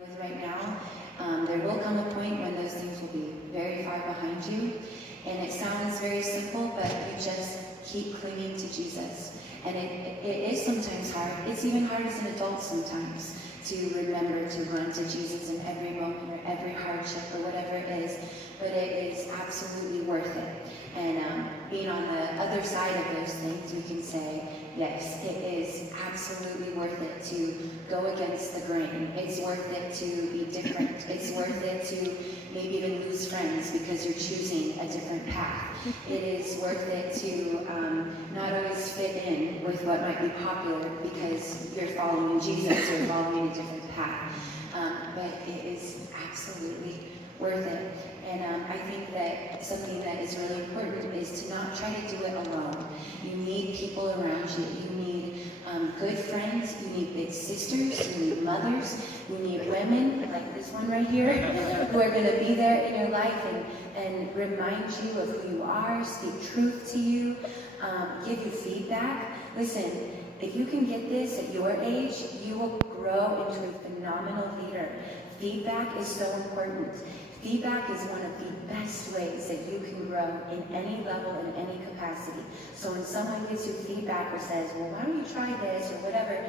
with right now, there will come a point when those things will be very far behind you. And it sounds very simple, but you just keep clinging to Jesus. And it is sometimes hard. It's even hard as an adult sometimes to remember to run to Jesus in every moment or every hardship or whatever it is. But it is absolutely worth it. And being on the other side of those things, we can say, yes, it is absolutely worth it to go against the grain. It's worth it to be different. It's worth it to maybe even lose friends because you're choosing a different path. It is worth it to not always fit in with what might be popular because you're following Jesus or following a different path. But it is absolutely worth it. And I think that something that is really important is to not try to do it alone. You need people around you. You need good friends. You need big sisters. You need mothers. You need women, like this one right here, who are going to be there in your life and remind you of who you are, speak truth to you, give you feedback. Listen, if you can get this at your age, you will grow into a phenomenal leader. Feedback is so important. Feedback is one of the best ways that you can grow in any level, in any capacity. So when someone gives you feedback or says, well, why don't you try this or whatever,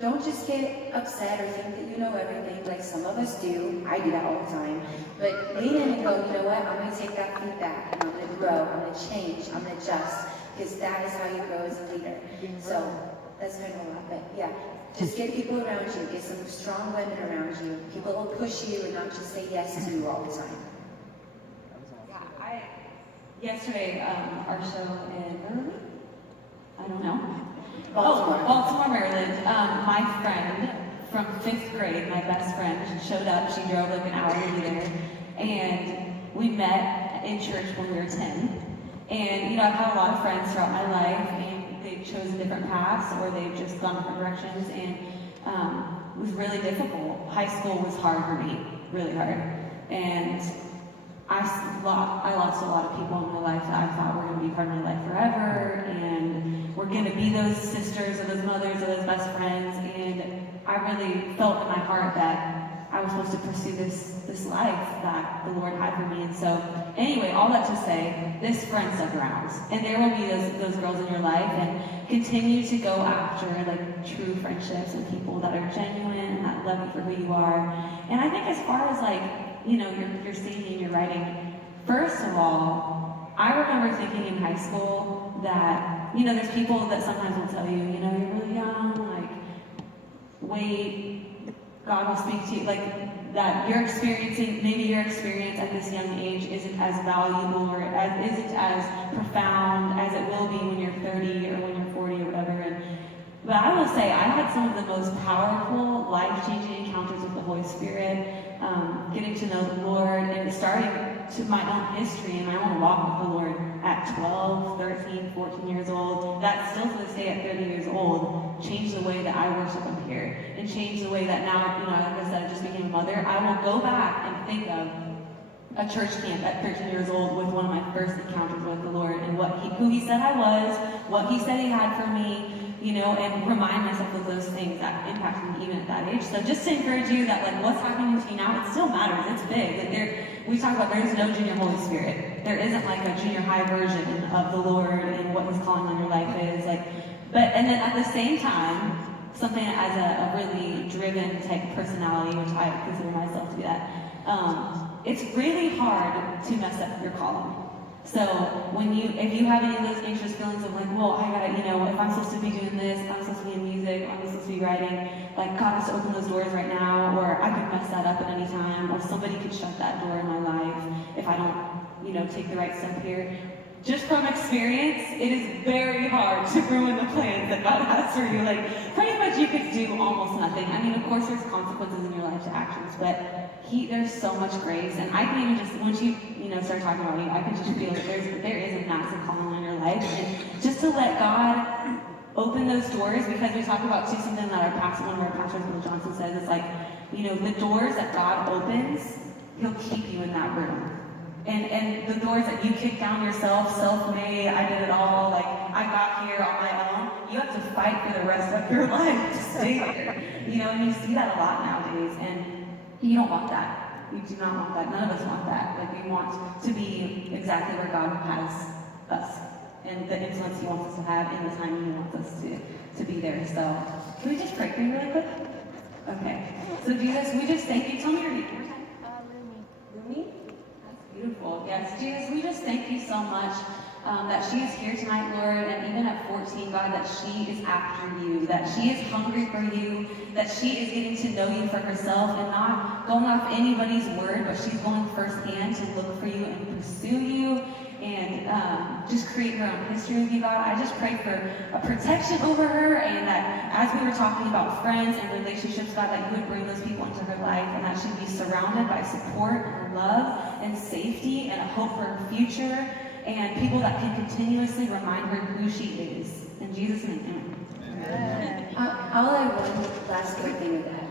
don't just get upset or think that you know everything like some of us do. I do that all the time. But lean in and go, you know what, I'm going to take that feedback and I'm going to grow, I'm going to change, I'm going to adjust, because that is how you grow as a leader. So that's kind of a lot, but yeah. Just get people around you, get some strong women around you. People will push you and not just say yes to you all the time. Yeah, yesterday, our show in Maryland? I don't know. Baltimore, Maryland. My friend from 5th grade, my best friend, showed up. She drove like an hour to be there. And we met in church when we were 10. And, you know, I've had a lot of friends throughout my life, and they've chosen different paths or they've just gone different directions, and it was really difficult. High school was hard for me, really hard. And I lost a lot of people in my life that I thought were going to be part of my life forever, and were going to be those sisters or those mothers or those best friends. And I really felt in my heart that I was supposed to pursue this life that the Lord had for me. And so, anyway, all that to say, this friend stuck around. And there will be those girls in your life, and continue to go after like true friendships and people that are genuine and that love you for who you are. And I think as far as like, you know, your singing and your writing, first of all, I remember thinking in high school that, you know, there's people that sometimes will tell you, you know, you're really young, like, wait, God will speak to you, like that maybe your experience at this young age isn't as valuable or isn't as profound as it will be when you're 30 or when you're 40 or whatever. But I will say I had some of the most powerful, life-changing encounters with the Holy Spirit, getting to know the Lord and starting to my own history and my own walk with the Lord at 12, 13, 14 years old. That still to this day at 30 years old changed the way that I worship up here, and changed the way that now, you know, like I said, I just became a mother. I will go back and think of a church camp at 13 years old with one of my first encounters with the Lord, and who He said I was, what He said He had for me, you know, and remind myself of those things that impacted me even at that age. So just to encourage you that like what's happening to you now, it still matters. It's big. Like we talk about there's no junior Holy Spirit. There isn't like a junior high version of the Lord and what His calling on your life is. And then at the same time, something as a really driven type personality, which I consider myself to be that, it's really hard to mess up your calling. So if you have any of those anxious feelings of like, well, I gotta, you know, if I'm supposed to be doing this, I'm supposed to be in music, I'm supposed to be writing, like God has to open those doors right now, or I could mess that up at any time, or somebody could shut that door in my life if I don't, you know, take the right step here. Just from experience, it is very hard to ruin the plans that God has for you. Like, pretty much you could do almost nothing. I mean, of course there's consequences in your life to actions, but there's so much grace. And I can even just, once you start talking about me, I can just feel that there is a massive calling on your life. And just to let God open those doors, because we talk about too something that one of our pastors, Bill Johnson, says, is like, you know, the doors that God opens, He'll keep you in that room. And the doors that you kick down yourself, self-made, I did it all, like, I got here on my own, you have to fight for the rest of your life to stay there. You know, and you see that a lot nowadays. And You don't want that. You do not want that. None of us want that. Like, we want to be exactly where God has us and the influence He wants us to have in the time He wants us to be there. So, can we just pray for you really quick? Okay. So, Jesus, we just thank you. Tell me your name one more time. Rumi? That's beautiful. Yes, Jesus, we just thank you so much that she is here tonight, Lord, and even at 14, God, that she is after you, that she is hungry for you, that she is getting to know you for herself and not going off anybody's word, but she's going firsthand to look for you and pursue you and just create her own history with you, God. I just pray for a protection over her, and that as we were talking about friends and relationships, God, that you would bring those people into her life and that she'd be surrounded by support and love and safety and a hope for her future, and people that can continuously remind her who she is. In Jesus' name, amen. I'll add one last quick thing with that.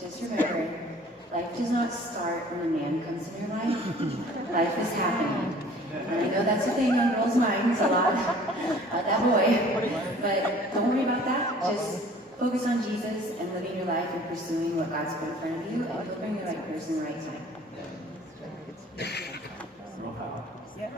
Just remember, life does not start when a man comes in your life. Life is happening. And I know that's a thing on girls' minds a lot, that boy. But don't worry about that. Just focus on Jesus and living your life and pursuing what God's put in front of you, and He'll bring the right person the right time. Yeah.